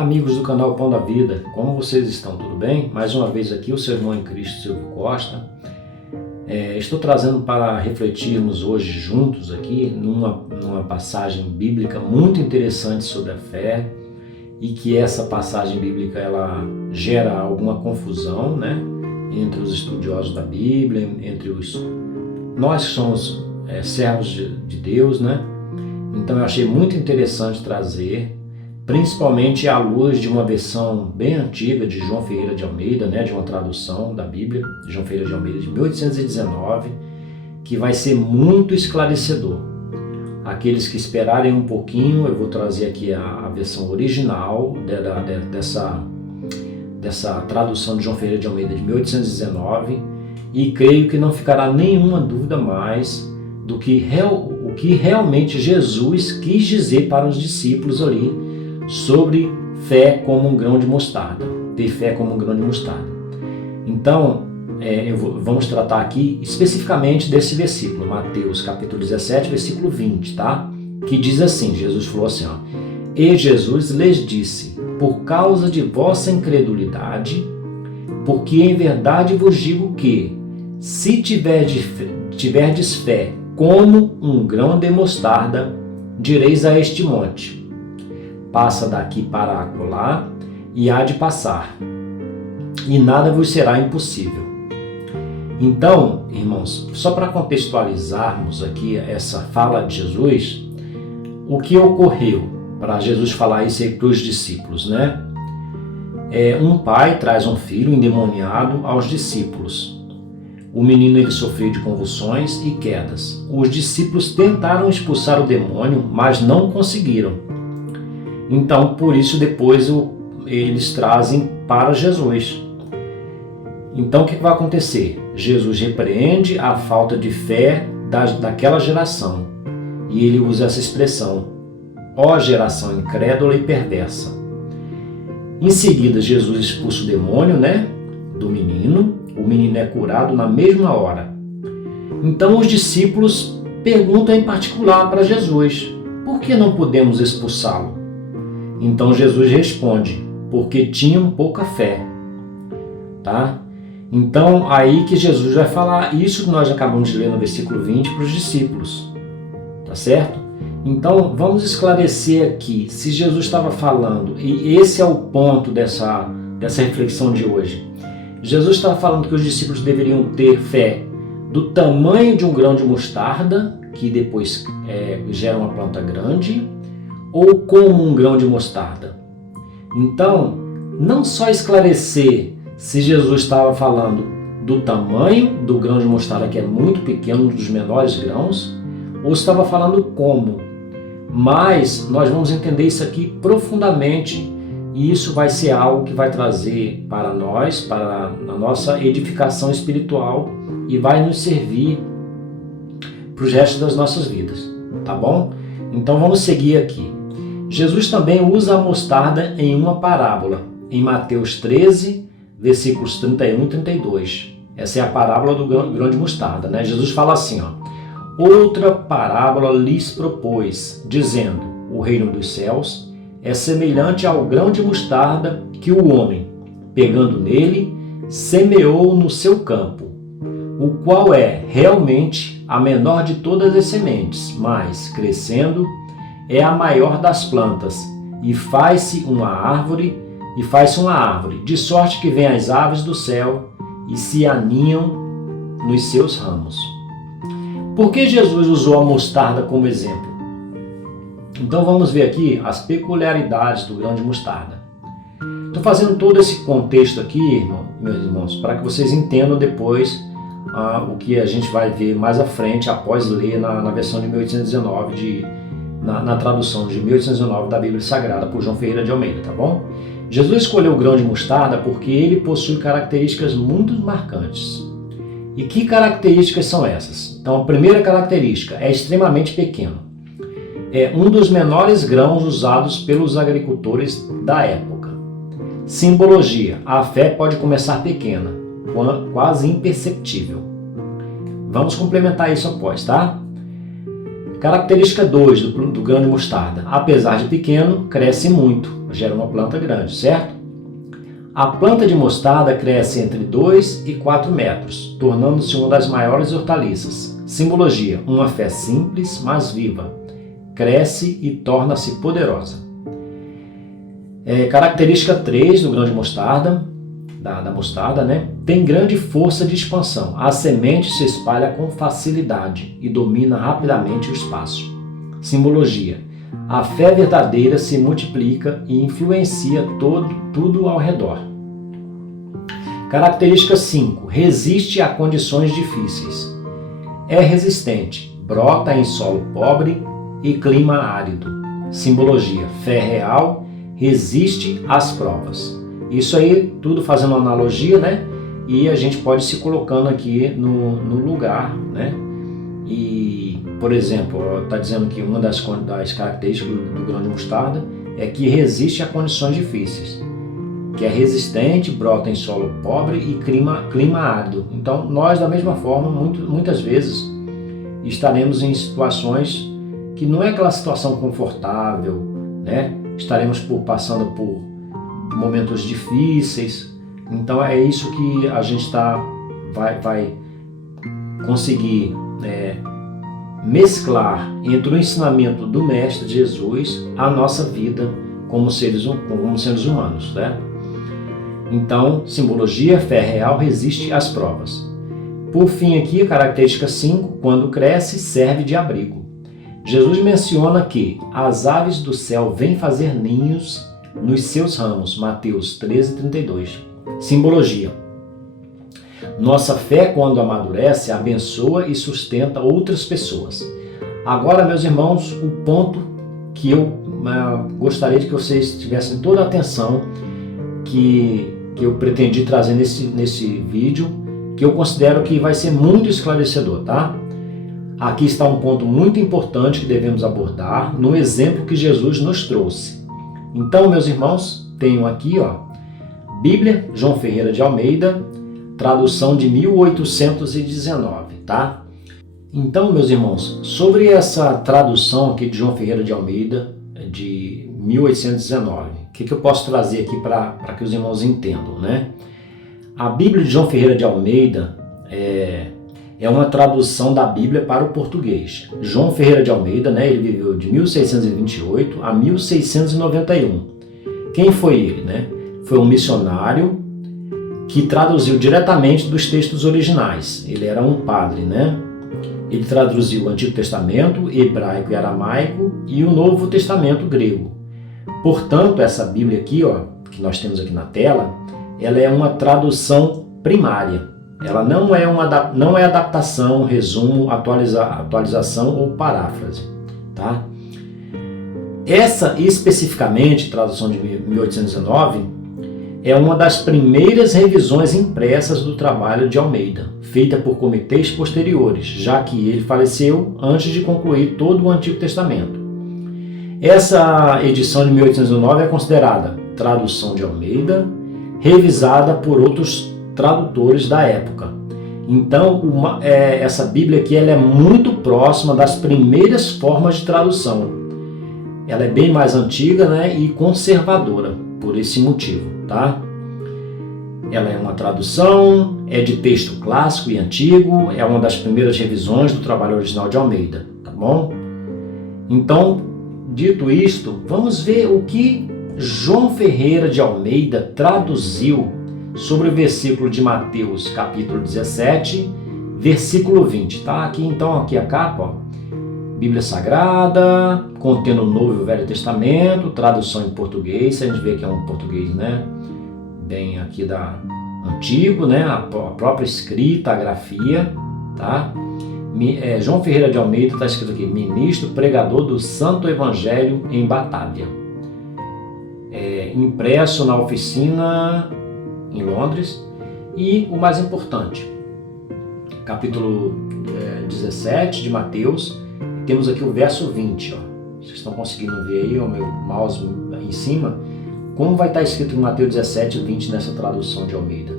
Olá, amigos do canal Pão da Vida, como vocês estão? Tudo bem? Mais uma vez aqui o seu irmão em Cristo, Silvio Costa. Estou trazendo para refletirmos hoje juntos aqui numa passagem bíblica muito interessante sobre a fé, e que essa passagem bíblica ela gera alguma confusão, né, entre os estudiosos da Bíblia, entre nós que somos servos de Deus, né? Então eu achei muito interessante trazer, principalmente à luz de uma versão bem antiga de João Ferreira de Almeida, né, de uma tradução da Bíblia, de João Ferreira de Almeida, de 1819, que vai ser muito esclarecedor. Aqueles que esperarem um pouquinho, eu vou trazer aqui a versão original dessa tradução de João Ferreira de Almeida de 1819, e creio que não ficará nenhuma dúvida mais do que o que realmente Jesus quis dizer para os discípulos ali sobre fé como um grão de mostarda, ter fé como um grão de mostarda. Então, vamos tratar aqui especificamente desse versículo, Mateus capítulo 17, versículo 20, tá? Que diz assim, Jesus falou assim, ó: E Jesus lhes disse, por causa de vossa incredulidade, porque em verdade vos digo que, se tiverdes fé como um grão de mostarda, direis a este monte, passa daqui para acolá, e há de passar, e nada vos será impossível. Então, irmãos, só para contextualizarmos aqui essa fala de Jesus, o que ocorreu para Jesus falar isso para os discípulos, né? Um pai traz um filho endemoniado aos discípulos. O menino ele sofreu de convulsões e quedas. Os discípulos tentaram expulsar o demônio, mas não conseguiram. Então, por isso, depois eles trazem para Jesus. Então, o que vai acontecer? Jesus repreende a falta de fé daquela geração. E ele usa essa expressão: ó geração incrédula e perversa. Em seguida, Jesus expulsa o demônio, né, do menino. O menino é curado na mesma hora. Então, os discípulos perguntam em particular para Jesus: por que não podemos expulsá-lo? Então Jesus responde: porque tinham pouca fé. Tá? Então, aí que Jesus vai falar isso que nós acabamos de ler no versículo 20 para os discípulos. Tá certo? Então, vamos esclarecer aqui se Jesus estava falando, e esse é o ponto dessa reflexão de hoje. Jesus estava falando que os discípulos deveriam ter fé do tamanho de um grão de mostarda, que depois gera uma planta grande, ou como um grão de mostarda. Então, não só esclarecer se Jesus estava falando do tamanho do grão de mostarda, que é muito pequeno, um dos menores grãos, ou estava falando como. Mas nós vamos entender isso aqui profundamente, e isso vai ser algo que vai trazer para nós, para a nossa edificação espiritual, e vai nos servir para os restos das nossas vidas, tá bom? Então vamos seguir aqui. Jesus também usa a mostarda em uma parábola, em Mateus 13, versículos 31 e 32. Essa é a parábola do grão de mostarda, né? Jesus fala assim, ó: outra parábola lhes propôs, dizendo: o reino dos céus é semelhante ao grão de mostarda que o homem, pegando nele, semeou no seu campo, o qual é realmente a menor de todas as sementes, mas, crescendo, é a maior das plantas, e faz-se uma árvore, de sorte que vêm as aves do céu e se aninham nos seus ramos. Por que Jesus usou a mostarda como exemplo? Então vamos ver aqui as peculiaridades do grão de mostarda. Estou fazendo todo esse contexto aqui, meus irmãos, para que vocês entendam depois o que a gente vai ver mais à frente, após ler na versão de 1819, na tradução de 1819 da Bíblia Sagrada por João Ferreira de Almeida, tá bom? Jesus escolheu o grão de mostarda porque ele possui características muito marcantes. E que características são essas? Então, a primeira característica é extremamente pequeno. É um dos menores grãos usados pelos agricultores da época. Simbologia: a fé pode começar pequena, quase imperceptível. Vamos complementar isso após, tá? Característica 2 do grão de mostarda. Apesar de pequeno, cresce muito, gera uma planta grande, certo? A planta de mostarda cresce entre 2 e 4 metros, tornando-se uma das maiores hortaliças. Simbologia: uma fé simples, mas viva. Cresce e torna-se poderosa. Característica 3 do grão de mostarda, da mostarda, né? Tem grande força de expansão. A semente se espalha com facilidade e domina rapidamente o espaço. Simbologia: a fé verdadeira se multiplica e influencia tudo ao redor. Característica 5. Resiste a condições difíceis. É resistente, brota em solo pobre e clima árido. Simbologia: fé real, resiste às provas. Isso aí tudo fazendo uma analogia, né? E a gente pode se colocando aqui no lugar, né? E, por exemplo, está dizendo que uma das características do grão de mostarda é que resiste a condições difíceis, que é resistente, brota em solo pobre e clima árido. Então, nós, da mesma forma, muitas vezes estaremos em situações que não é aquela situação confortável, né? Estaremos passando por momentos difíceis. Então, é isso que a gente vai conseguir mesclar entre o ensinamento do Mestre Jesus a nossa vida como seres humanos, né? Então, simbologia: fé real, resiste às provas. Por fim aqui, característica 5, quando cresce, serve de abrigo. Jesus menciona que as aves do céu vêm fazer ninhos nos seus ramos, Mateus 13:32. Simbologia: nossa fé, quando amadurece, abençoa e sustenta outras pessoas. Agora, meus irmãos, o ponto que eu gostaria de que vocês tivessem toda a atenção que eu pretendi trazer nesse vídeo, que eu considero que vai ser muito esclarecedor, tá? Aqui está um ponto muito importante que devemos abordar no exemplo que Jesus nos trouxe. Então, meus irmãos, tenho aqui, Bíblia, João Ferreira de Almeida, tradução de 1819, tá? Então, meus irmãos, sobre essa tradução aqui de João Ferreira de Almeida, de 1819, o que eu posso trazer aqui para que os irmãos entendam, né? A Bíblia de João Ferreira de Almeida é uma tradução da Bíblia para o português. João Ferreira de Almeida, né, ele viveu de 1628 a 1691. Quem foi ele, né? Foi um missionário que traduziu diretamente dos textos originais. Ele era um padre, né? Ele traduziu o Antigo Testamento, hebraico e aramaico, e o Novo Testamento grego. Portanto, essa Bíblia aqui, que nós temos aqui na tela, ela é uma tradução primária. Ela não é adaptação, resumo, atualização ou paráfrase, tá? Essa especificamente, tradução de 1819, é uma das primeiras revisões impressas do trabalho de Almeida, feita por comitês posteriores, já que ele faleceu antes de concluir todo o Antigo Testamento. Essa edição de 1819 é considerada tradução de Almeida, revisada por outros tradutores da época. Então, essa Bíblia aqui ela é muito próxima das primeiras formas de tradução. Ela é bem mais antiga, né, e conservadora, por esse motivo, tá? Ela é uma tradução, é de texto clássico e antigo, é uma das primeiras revisões do trabalho original de Almeida, tá bom? Então, dito isto, vamos ver o que João Ferreira de Almeida traduziu sobre o versículo de Mateus, capítulo 17, versículo 20, tá? Aqui a capa, Bíblia Sagrada, contendo o Novo e o Velho Testamento, tradução em português, a gente vê que é um português, né, bem aqui antigo, né, a própria escrita, a grafia, tá? João Ferreira de Almeida está escrito aqui, ministro, pregador do Santo Evangelho em Batávia. Impresso na oficina em Londres. E o mais importante, capítulo 17 de Mateus, temos aqui o verso 20, vocês estão conseguindo ver aí o meu mouse em cima, como vai estar escrito em Mateus 17, 20 nessa tradução de Almeida.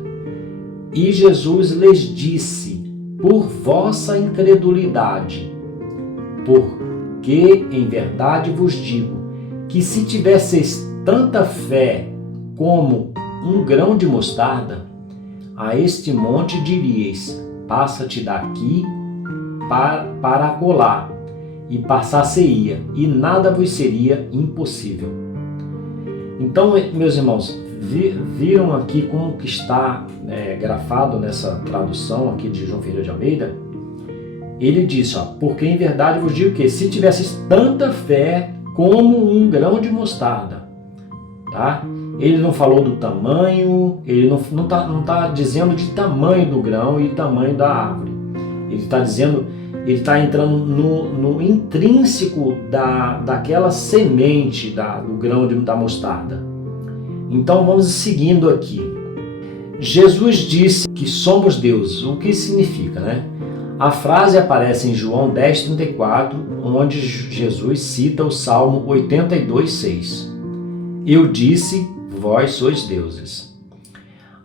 E Jesus lhes disse, por vossa incredulidade, porque em verdade vos digo que se tivesseis tanta fé como um grão de mostarda, a este monte diríeis, passa-te daqui para acolá, e passar-se-ia, e nada vos seria impossível. Então, meus irmãos, viram aqui como que está grafado nessa tradução aqui de João Ferreira de Almeida? Ele disse, porque em verdade vos digo que se tivesseis tanta fé como um grão de mostarda, tá? Ele não falou do tamanho, ele não tá dizendo de tamanho do grão e tamanho da árvore. Ele está dizendo, ele está entrando no intrínseco daquela semente do grão da mostarda. Então vamos seguindo aqui. Jesus disse que somos deuses. O que significa, né? A frase aparece em João 10,34, onde Jesus cita o Salmo 82,6. Eu disse, vós sois deuses.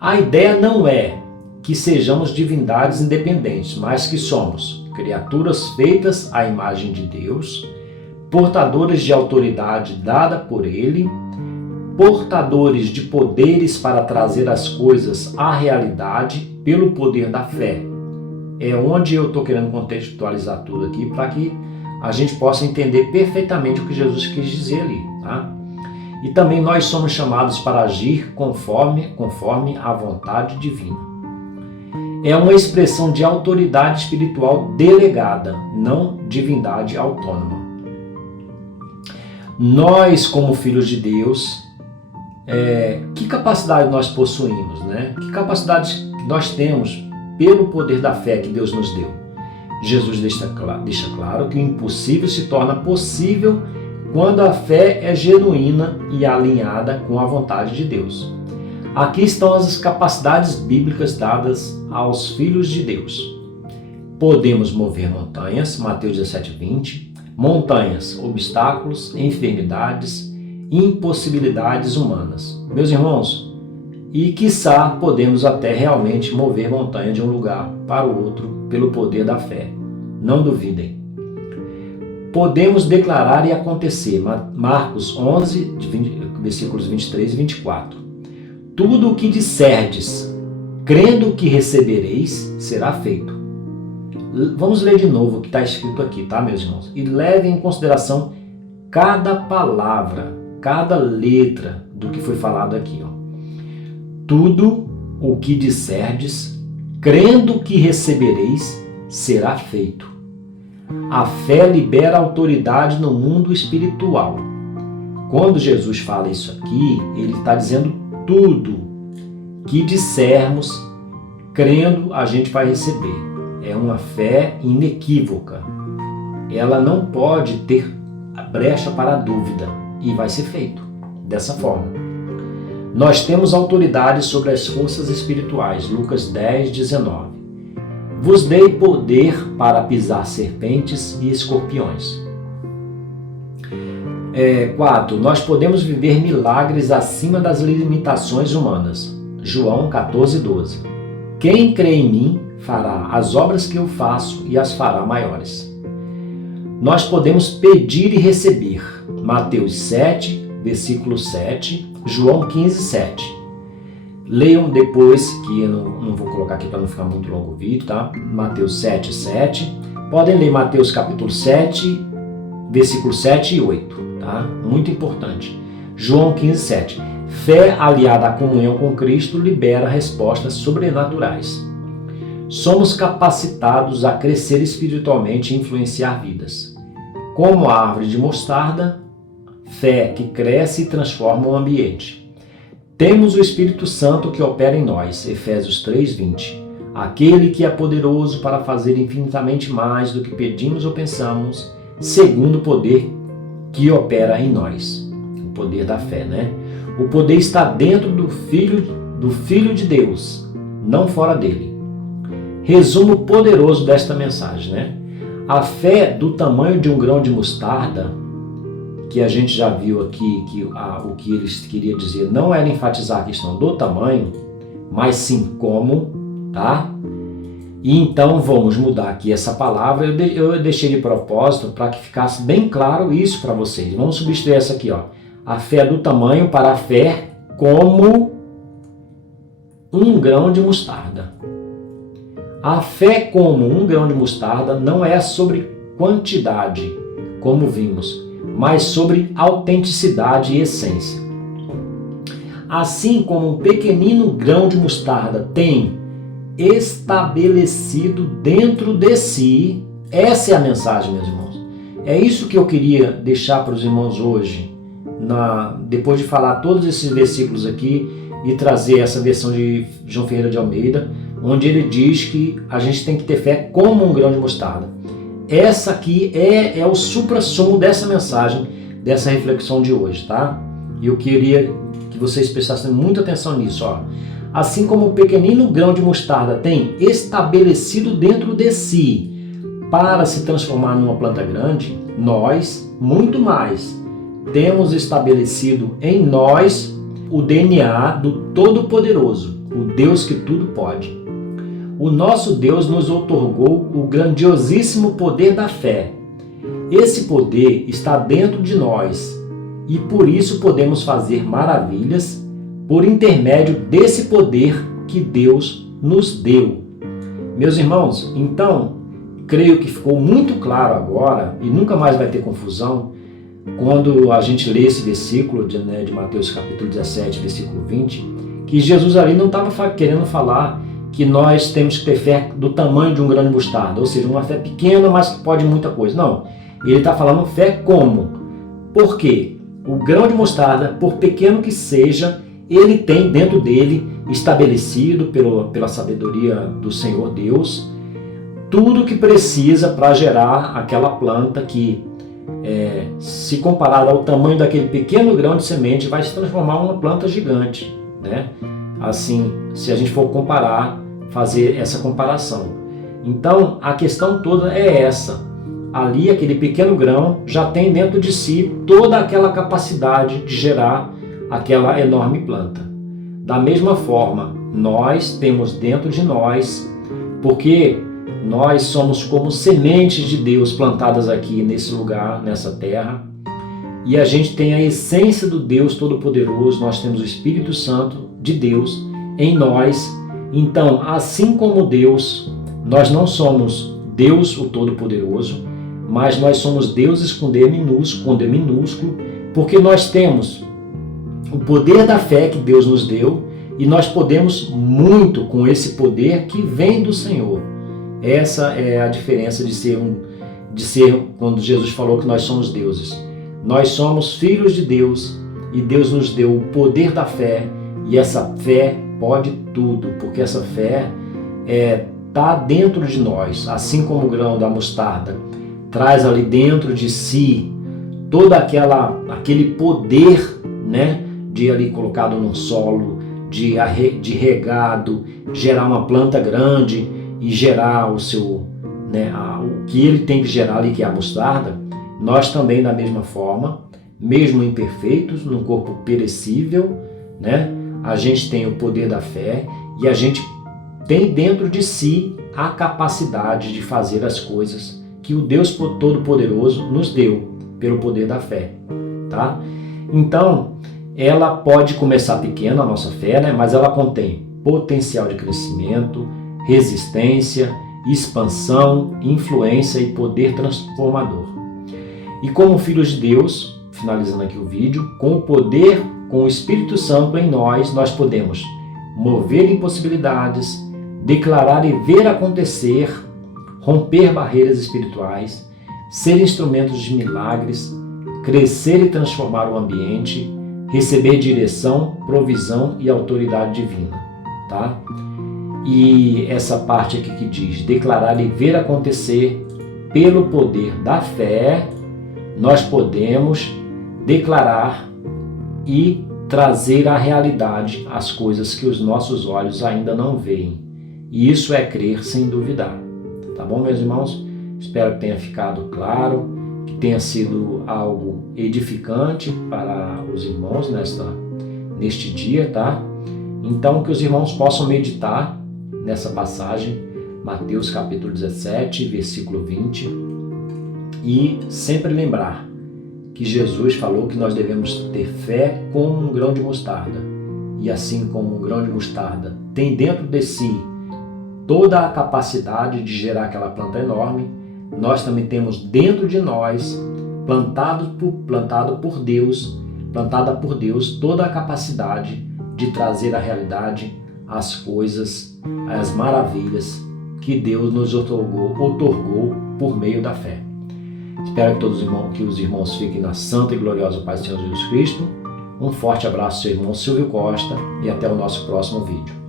A ideia não é que sejamos divindades independentes, mas que somos criaturas feitas à imagem de Deus, portadores de autoridade dada por Ele, portadores de poderes para trazer as coisas à realidade pelo poder da fé. É onde eu estou querendo contextualizar tudo aqui para que a gente possa entender perfeitamente o que Jesus quis dizer ali, tá? E também nós somos chamados para agir conforme a vontade divina. É uma expressão de autoridade espiritual delegada, não divindade autônoma. Nós, como filhos de Deus, que capacidade nós possuímos, né? Que capacidade nós temos pelo poder da fé que Deus nos deu? Jesus deixa claro que o impossível se torna possível quando a fé é genuína e alinhada com a vontade de Deus. Aqui estão as capacidades bíblicas dadas aos filhos de Deus. Podemos mover montanhas, Mateus 17:20, montanhas, obstáculos, enfermidades, impossibilidades humanas. Meus irmãos, e quiçá podemos até realmente mover montanha de um lugar para o outro pelo poder da fé. Não duvidem. Podemos declarar e acontecer. Marcos 11, versículos 23 e 24. Tudo o que disserdes, crendo que recebereis, será feito. Vamos ler de novo o que está escrito aqui, tá, meus irmãos? E levem em consideração cada palavra, cada letra do que foi falado aqui, ó. Tudo o que disserdes, crendo que recebereis, será feito. A fé libera autoridade no mundo espiritual. Quando Jesus fala isso aqui, ele está dizendo tudo que dissermos, crendo, a gente vai receber. É uma fé inequívoca. Ela não pode ter brecha para a dúvida e vai ser feito dessa forma. Nós temos autoridade sobre as forças espirituais. Lucas 10:19. Vos dei poder para pisar serpentes e escorpiões. 4. Nós podemos viver milagres acima das limitações humanas. João 14:12. Quem crê em mim fará as obras que eu faço e as fará maiores. Nós podemos pedir e receber. Mateus 7, versículo 7, João 15:7. Leiam depois, que eu não vou colocar aqui para não ficar muito longo o vídeo, tá? Mateus 7:7. Podem ler Mateus capítulo 7, versículo 7 e 8, tá? Muito importante. João 15:7. Fé aliada à comunhão com Cristo libera respostas sobrenaturais. Somos capacitados a crescer espiritualmente e influenciar vidas. Como a árvore de mostarda, fé que cresce e transforma o ambiente. Temos o Espírito Santo que opera em nós, Efésios 3:20. Aquele que é poderoso para fazer infinitamente mais do que pedimos ou pensamos, segundo o poder que opera em nós. O poder da fé, né? O poder está dentro do Filho de Deus, não fora dele. Resumo poderoso desta mensagem, né? A fé do tamanho de um grão de mostarda, que a gente já viu aqui, que o que eles queriam dizer não era enfatizar a questão do tamanho, mas sim como, tá? E então vamos mudar aqui essa palavra. Eu deixei de propósito para que ficasse bem claro isso para vocês. Vamos substituir essa aqui, ó. A fé do tamanho para a fé como um grão de mostarda. A fé como um grão de mostarda não é sobre quantidade, como vimos, mas sobre autenticidade e essência. Assim como um pequenino grão de mostarda tem estabelecido dentro de si, essa é a mensagem, meus irmãos. É isso que eu queria deixar para os irmãos hoje, depois de falar todos esses versículos aqui e trazer essa versão de João Ferreira de Almeida, onde ele diz que a gente tem que ter fé como um grão de mostarda. Essa aqui é o suprassumo dessa mensagem, dessa reflexão de hoje, tá? E eu queria que vocês prestassem muita atenção nisso, ó. Assim como o pequenino grão de mostarda tem estabelecido dentro de si para se transformar numa planta grande, nós, muito mais, temos estabelecido em nós o DNA do Todo-Poderoso, o Deus que tudo pode. O nosso Deus nos outorgou o grandiosíssimo poder da fé. Esse poder está dentro de nós e por isso podemos fazer maravilhas por intermédio desse poder que Deus nos deu. Meus irmãos, então, creio que ficou muito claro agora e nunca mais vai ter confusão quando a gente lê esse versículo de Mateus capítulo 17, versículo 20, que Jesus ali não estava querendo falar que nós temos que ter fé do tamanho de um grão de mostarda, ou seja, uma fé pequena, mas que pode muita coisa. Não, ele está falando fé como? Por quê? O grão de mostarda, por pequeno que seja, ele tem dentro dele, estabelecido pela sabedoria do Senhor Deus, tudo que precisa para gerar aquela planta que, se comparada ao tamanho daquele pequeno grão de semente, vai se transformar em uma planta gigante, né? Assim, se a gente for comparar, fazer essa comparação. Então, a questão toda é essa. Ali, aquele pequeno grão já tem dentro de si toda aquela capacidade de gerar aquela enorme planta. Da mesma forma, nós temos dentro de nós, porque nós somos como sementes de Deus plantadas aqui nesse lugar, nessa terra, e a gente tem a essência do Deus Todo-Poderoso, nós temos o Espírito Santo de Deus em nós. Então, assim como Deus, nós não somos Deus o Todo-Poderoso, mas nós somos deuses com D minúsculo, porque nós temos o poder da fé que Deus nos deu e nós podemos muito com esse poder que vem do Senhor. Essa é a diferença de ser quando Jesus falou que nós somos deuses. Nós somos filhos de Deus e Deus nos deu o poder da fé e essa fé pode tudo, porque essa fé está dentro de nós, assim como o grão da mostarda traz ali dentro de si todo aquele poder, né, de ali colocado no solo, de regado, gerar uma planta grande e gerar o que ele tem que gerar ali, que é a mostarda. Nós também, da mesma forma, mesmo imperfeitos, num corpo perecível, né, a gente tem o poder da fé e a gente tem dentro de si a capacidade de fazer as coisas que o Deus Todo-Poderoso nos deu pelo poder da fé, tá? Então, ela pode começar pequena, a nossa fé, né? Mas ela contém potencial de crescimento, resistência, expansão, influência e poder transformador. E como filhos de Deus, finalizando aqui o vídeo, com o poder, com o Espírito Santo em nós, nós podemos mover impossibilidades, declarar e ver acontecer, romper barreiras espirituais, ser instrumentos de milagres, crescer e transformar o ambiente, receber direção, provisão e autoridade divina, tá? E essa parte aqui que diz declarar e ver acontecer, pelo poder da fé, nós podemos declarar e trazer à realidade as coisas que os nossos olhos ainda não veem. E isso é crer sem duvidar. Tá bom, meus irmãos? Espero que tenha ficado claro, que tenha sido algo edificante para os irmãos neste dia, tá? Então, que os irmãos possam meditar nessa passagem, Mateus capítulo 17, versículo 20. E sempre lembrar que Jesus falou que nós devemos ter fé como um grão de mostarda. E assim como um grão de mostarda tem dentro de si toda a capacidade de gerar aquela planta enorme, nós também temos dentro de nós, plantada por Deus, toda a capacidade de trazer à realidade as coisas, as maravilhas que Deus nos outorgou por meio da fé. Espero que os irmãos fiquem na santa e gloriosa paz do Senhor Jesus Cristo. Um forte abraço, seu irmão Silvio Costa, e até o nosso próximo vídeo.